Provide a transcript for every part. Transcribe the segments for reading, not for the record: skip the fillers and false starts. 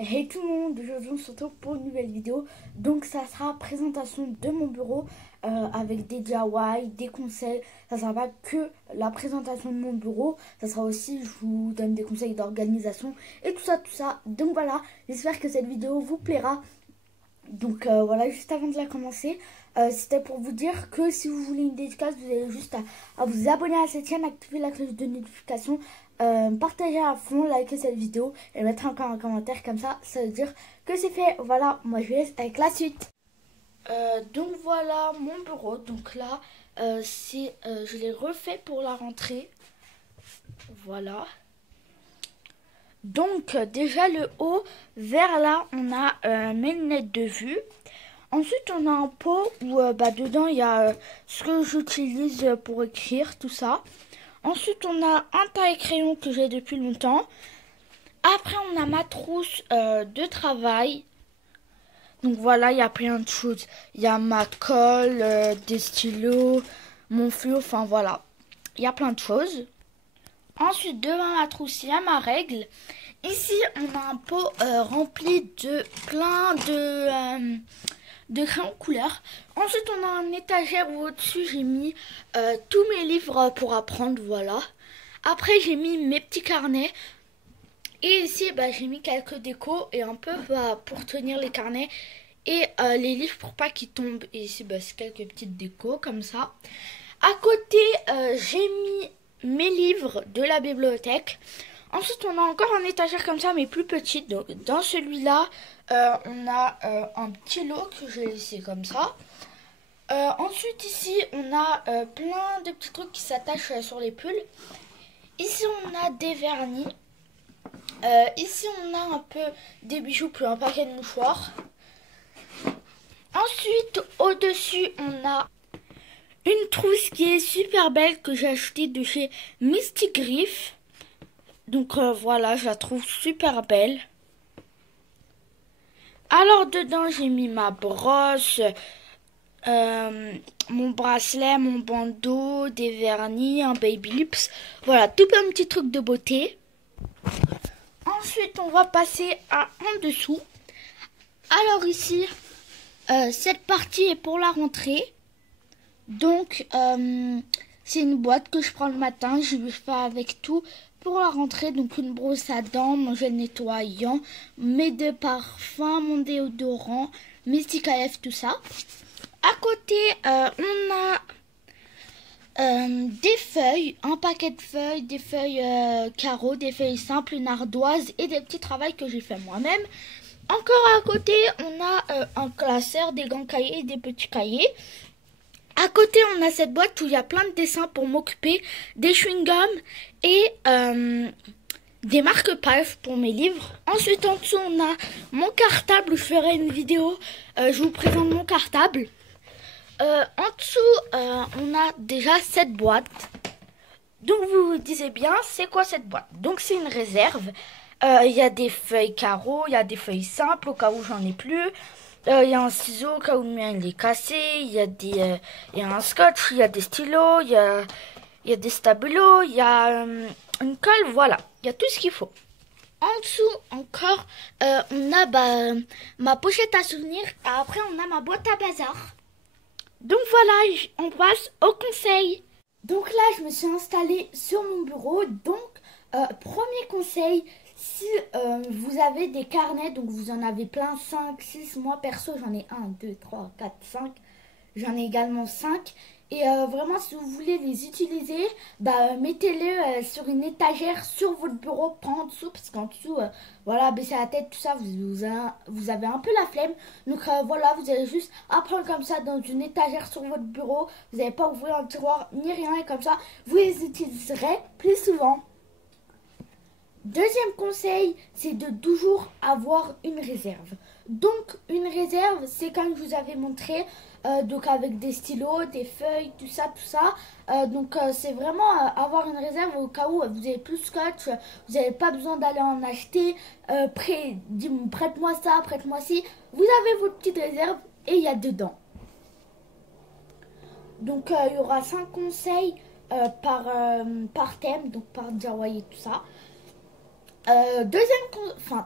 Hey tout le monde, aujourd'hui on se retrouve pour une nouvelle vidéo. Donc ça sera présentation de mon bureau avec des DIY, des conseils. Ça sera pas que la présentation de mon bureau, ça sera aussi, je vous donne des conseils d'organisation et tout ça, tout ça. Donc voilà, j'espère que cette vidéo vous plaira. Donc voilà, juste avant de la commencer, c'était pour vous dire que si vous voulez une dédicace, vous avez juste à vous abonner à cette chaîne, activer la cloche de notification, partager à fond, liker cette vidéo et mettre encore un commentaire comme ça veut dire que c'est fait. Voilà, moi je vous laisse avec la suite. Donc voilà mon bureau, donc là je l'ai refait pour la rentrée, voilà. Donc déjà le haut, vers là on a mes lunettes de vue. Ensuite, on a un pot où dedans, il y a ce que j'utilise pour écrire, tout ça. Ensuite, on a un taille-crayon que j'ai depuis longtemps. Après, on a ma trousse de travail. Donc voilà, il y a plein de choses. Il y a ma colle, des stylos, mon fluo, enfin voilà. Il y a plein de choses. Ensuite, devant ma trousse, il y a ma règle. Ici, on a un pot rempli de plein de crayons couleur. Ensuite, on a un étagère où au-dessus, j'ai mis tous mes livres pour apprendre, voilà. Après, j'ai mis mes petits carnets. Et ici, j'ai mis quelques décos et un peu pour tenir les carnets et les livres pour pas qu'ils tombent. Et ici, c'est quelques petites décos comme ça. À côté, j'ai mis mes livres de la bibliothèque. Ensuite, on a encore un étagère comme ça, mais plus petite. Donc, dans celui-là, on a un petit lot que j'ai laissé comme ça. Ensuite, ici, on a plein de petits trucs qui s'attachent sur les pulls. Ici, on a des vernis. Ici, on a un peu des bijoux, plus un paquet de mouchoirs. Ensuite, au-dessus, on a une trousse qui est super belle que j'ai achetée de chez Mystic Griff. Donc voilà, je la trouve super belle. Alors dedans, j'ai mis ma brosse, mon bracelet, mon bandeau, des vernis, un baby lips. Voilà, tout plein de petits trucs de beauté. Ensuite, on va passer à en dessous. Alors ici, cette partie est pour la rentrée. Donc, c'est une boîte que je prends le matin. Je lui fais avec tout pour la rentrée. Donc, une brosse à dents, mon gel nettoyant, mes deux parfums, mon déodorant, mes sticks à lèvres, tout ça. À côté, on a des feuilles, un paquet de feuilles, des feuilles carreaux, des feuilles simples, une ardoise et des petits travaux que j'ai fait moi-même. Encore à côté, on a un classeur, des grands cahiers et des petits cahiers. À côté, on a cette boîte où il y a plein de dessins pour m'occuper, des chewing-gums et des marque-pages pour mes livres. Ensuite, en dessous, on a mon cartable où je ferai une vidéo. Je vous présente mon cartable. En dessous, on a déjà cette boîte. Donc, vous vous disiez bien, c'est quoi cette boîte? Donc, c'est une réserve. Il y a des feuilles carreaux, il y a des feuilles simples au cas où j'en ai plus. Il y a un ciseau au cas où le mien il est cassé. Il y a il y a un scotch, il y a des stylos, il y a des stabilos, il y a une colle, voilà. Il y a tout ce qu'il faut. En dessous encore, on a ma pochette à souvenirs. Après, on a ma boîte à bazar. Donc voilà, on passe au conseil. Donc là, je me suis installée sur mon bureau. Donc, premier conseil, si vous avez des carnets, donc vous en avez plein, 5, 6, moi perso, j'en ai 1, 2, 3, 4, 5. J'en ai également 5. Et vraiment, si vous voulez les utiliser, mettez-les sur une étagère sur votre bureau, pas en dessous, parce qu'en dessous, voilà, baisser la tête, tout ça, vous avez un peu la flemme. Donc voilà, vous allez juste apprendre comme ça dans une étagère sur votre bureau. Vous n'allez pas ouvrir un tiroir ni rien, et comme ça, vous les utiliserez plus souvent. Deuxième conseil, c'est de toujours avoir une réserve. Donc une réserve, c'est comme je vous avais montré, donc avec des stylos, des feuilles, tout ça, tout ça. C'est vraiment avoir une réserve au cas où vous avez plus de scotch, vous n'avez pas besoin d'aller en acheter. Prête-moi ça, prête-moi ci. Vous avez votre petite réserve et il y a dedans. Donc il y aura 5 conseils par thème, donc par DIY et tout ça.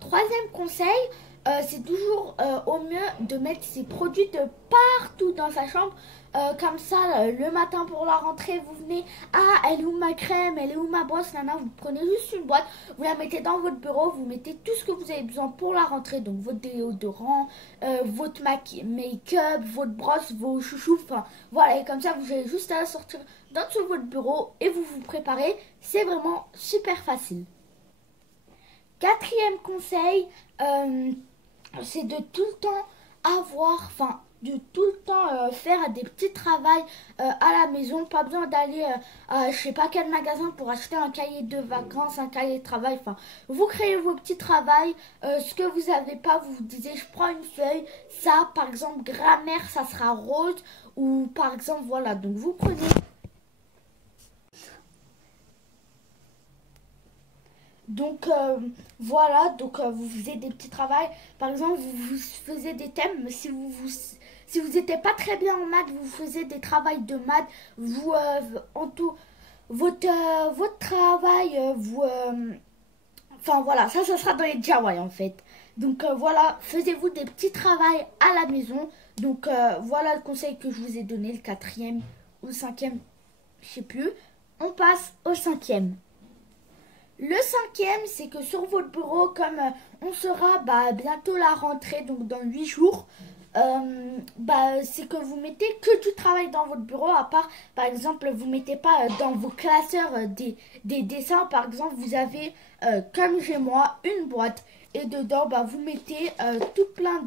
Troisième conseil, c'est toujours au mieux de mettre ses produits de partout dans sa chambre. Comme ça, le matin pour la rentrée, vous venez, ah, elle est où ma crème, elle est où ma brosse, nana, vous prenez juste une boîte, vous la mettez dans votre bureau, vous mettez tout ce que vous avez besoin pour la rentrée, donc votre déodorant, votre make-up, votre brosse, vos chouchous, enfin voilà, et comme ça, vous avez juste à sortir dans dessous de votre bureau et vous vous préparez, c'est vraiment super facile. Quatrième conseil, c'est de tout le temps de tout le temps faire des petits travails à la maison. Pas besoin d'aller à je sais pas quel magasin pour acheter un cahier de vacances, un cahier de travail. Enfin, vous créez vos petits travails. Ce que vous n'avez pas, vous vous disiez, je prends une feuille. Ça, par exemple, grammaire, ça sera rose. Ou par exemple, voilà. Donc, vous prenez... Donc voilà, donc vous faisiez des petits travaux. Par exemple, vous faisiez des thèmes. Si vous n'étiez pas très bien en maths, vous faisiez des travaux de maths. Vous en tout votre travail, enfin voilà, ça sera dans les DIY en fait. Donc voilà, faisiez-vous des petits travaux à la maison. Donc voilà le conseil que je vous ai donné, le quatrième ou cinquième, je sais plus. On passe au cinquième. Le cinquième, c'est que sur votre bureau, comme on sera bientôt la rentrée, donc dans 8 jours, c'est que vous mettez que du travail dans votre bureau, à part, par exemple, vous mettez pas dans vos classeurs des dessins. Par exemple, vous avez, comme chez moi, une boîte et dedans, vous mettez tout plein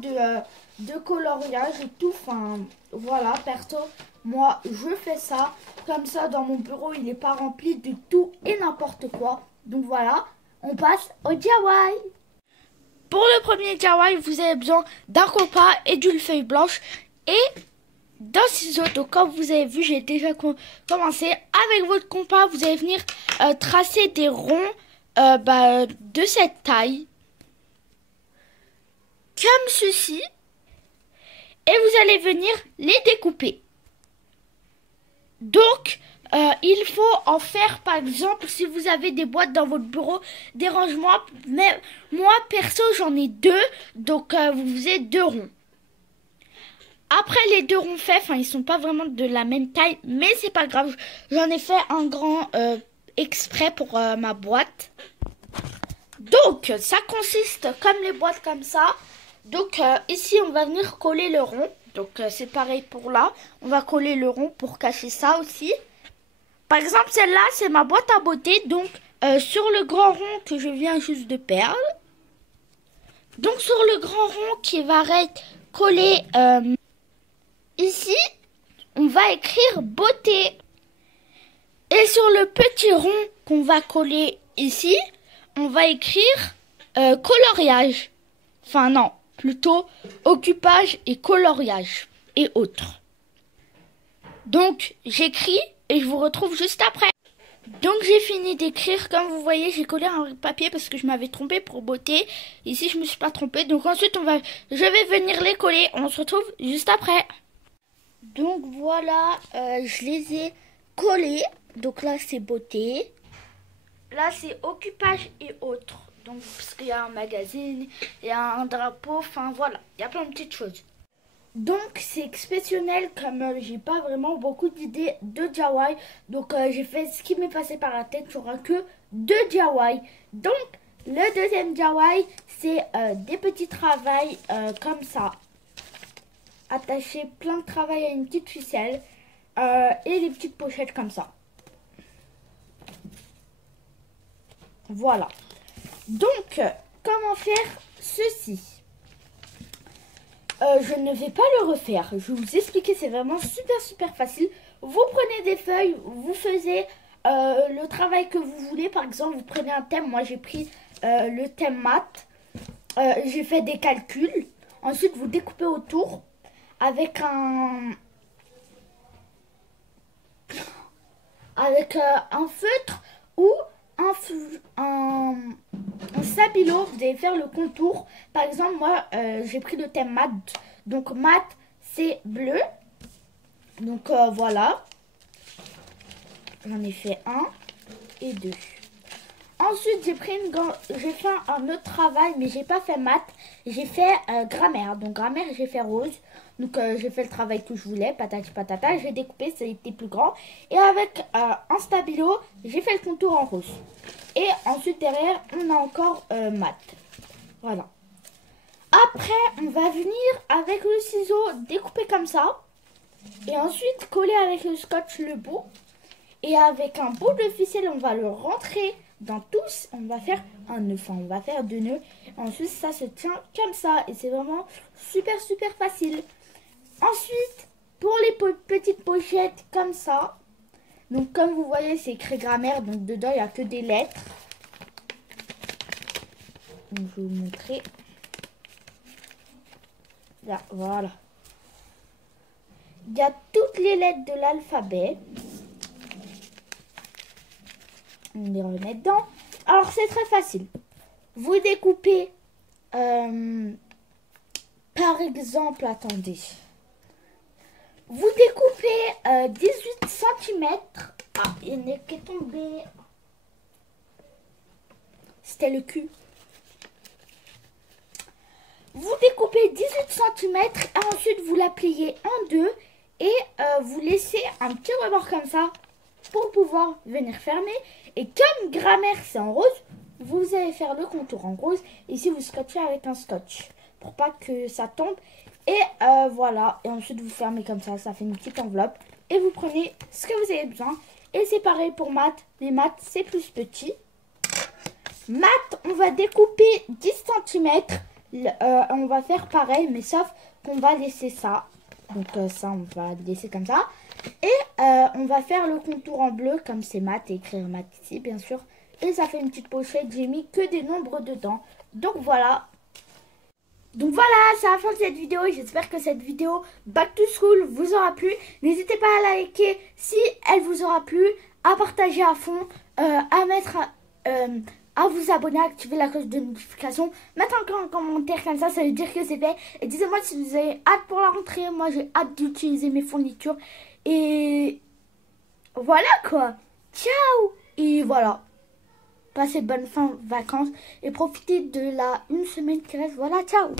de coloriage et tout. Enfin, voilà, perso, moi, je fais ça. Comme ça, dans mon bureau, il n'est pas rempli de tout et n'importe quoi. Donc voilà, on passe au DIY. Pour le premier DIY, vous avez besoin d'un compas et d'une feuille blanche et d'un ciseau. Donc comme vous avez vu, j'ai déjà commencé. Avec votre compas, vous allez venir tracer des ronds de cette taille. Comme ceci. Et vous allez venir les découper. Donc... il faut en faire, par exemple, si vous avez des boîtes dans votre bureau, des rangements. Mais moi, perso, j'en ai deux. Donc, vous faisiez deux ronds. Après les deux ronds faits, ils sont pas vraiment de la même taille. Mais c'est pas grave. J'en ai fait un grand exprès pour ma boîte. Donc, ça consiste comme les boîtes comme ça. Donc, ici, on va venir coller le rond. Donc, c'est pareil pour là. On va coller le rond pour cacher ça aussi. Par exemple, celle-là, c'est ma boîte à beauté. Donc, sur le grand rond que je viens juste de perdre. Donc, sur le grand rond qui va être collé ici, on va écrire beauté. Et sur le petit rond qu'on va coller ici, on va écrire coloriage. Enfin, non, plutôt occupage et coloriage et autres. Donc, j'écris. Et je vous retrouve juste après. Donc j'ai fini d'écrire. Comme vous voyez, j'ai collé un papier parce que je m'avais trompé pour beauté. Ici, je me suis pas trompée. Donc ensuite, je vais venir les coller. On se retrouve juste après. Donc voilà, je les ai collés. Donc là, c'est beauté. Là, c'est occupage et autres. Donc, parce qu'il y a un magazine, il y a un drapeau. Enfin voilà, il y a plein de petites choses. Donc c'est exceptionnel comme j'ai pas vraiment beaucoup d'idées de DIY. Donc j'ai fait ce qui m'est passé par la tête. Il n'y aura que deux DIY. Donc le deuxième DIY, c'est des petits travails comme ça. Attacher plein de travail à une petite ficelle. Et des petites pochettes comme ça. Voilà. Donc comment faire ceci? Je ne vais pas le refaire. Je vais vous expliquer, c'est vraiment super facile. Vous prenez des feuilles, vous faisiez le travail que vous voulez. Par exemple, vous prenez un thème. Moi, j'ai pris le thème maths. J'ai fait des calculs. Ensuite, vous découpez autour avec un feutre ou un stabilo. Vous allez faire le contour. Par exemple, moi, j'ai pris le thème maths. Donc, maths, c'est bleu. Donc, voilà. J'en ai fait un et deux. Ensuite, j'ai fait un autre travail, mais j'ai pas fait maths. J'ai fait grammaire. Donc grammaire, j'ai fait rose. Donc j'ai fait le travail que je voulais, patati patata. J'ai découpé, ça a été plus grand. Et avec un stabilo, j'ai fait le contour en rose. Et ensuite derrière, on a encore maths. Voilà. Après, on va venir avec le ciseau découper comme ça. Et ensuite coller avec le scotch le bout. Et avec un bout de ficelle, on va le rentrer dans tous. On va faire un nœud. Enfin, on va faire 2 nœuds. Ensuite, ça se tient comme ça. Et c'est vraiment super facile. Ensuite, pour les petites pochettes comme ça. Donc, comme vous voyez, c'est écrit grammaire. Donc, dedans, il n'y a que des lettres. Donc, je vais vous montrer. Là, voilà. Il y a toutes les lettres de l'alphabet. On les remet dedans. Alors, c'est très facile. Vous découpez, par exemple, attendez. Vous découpez 18 cm. Ah, il y en a qui est tombé. C'était le cul. Vous découpez 18 cm et ensuite vous la pliez en deux et vous laissez un petit rebord comme ça pour pouvoir venir fermer. Et comme grammaire c'est en rose, vous allez faire le contour en rose. Ici vous scotchez avec un scotch pour pas que ça tombe. Et voilà, et ensuite vous fermez comme ça fait une petite enveloppe. Et vous prenez ce que vous avez besoin. Et c'est pareil pour maths, mais maths c'est plus petit. Maths, on va découper 10 cm. On va faire pareil, mais sauf qu'on va laisser ça. Donc ça, on va le laisser comme ça. Et on va faire le contour en bleu, comme c'est maths, et écrire maths ici, bien sûr. Et ça fait une petite pochette, j'ai mis que des nombres dedans. Donc voilà. Donc voilà, c'est la fin de cette vidéo. J'espère que cette vidéo Back to School vous aura plu. N'hésitez pas à liker si elle vous aura plu, à partager à fond, à mettre... à vous abonner, à activer la cloche de notification, mettre encore un commentaire comme ça veut dire que c'est fait. Et dites-moi si vous avez hâte pour la rentrée. Moi j'ai hâte d'utiliser mes fournitures. Et voilà quoi. Ciao. Et voilà. Passez de bonnes vacances et profitez de la une semaine qui reste. Voilà, ciao.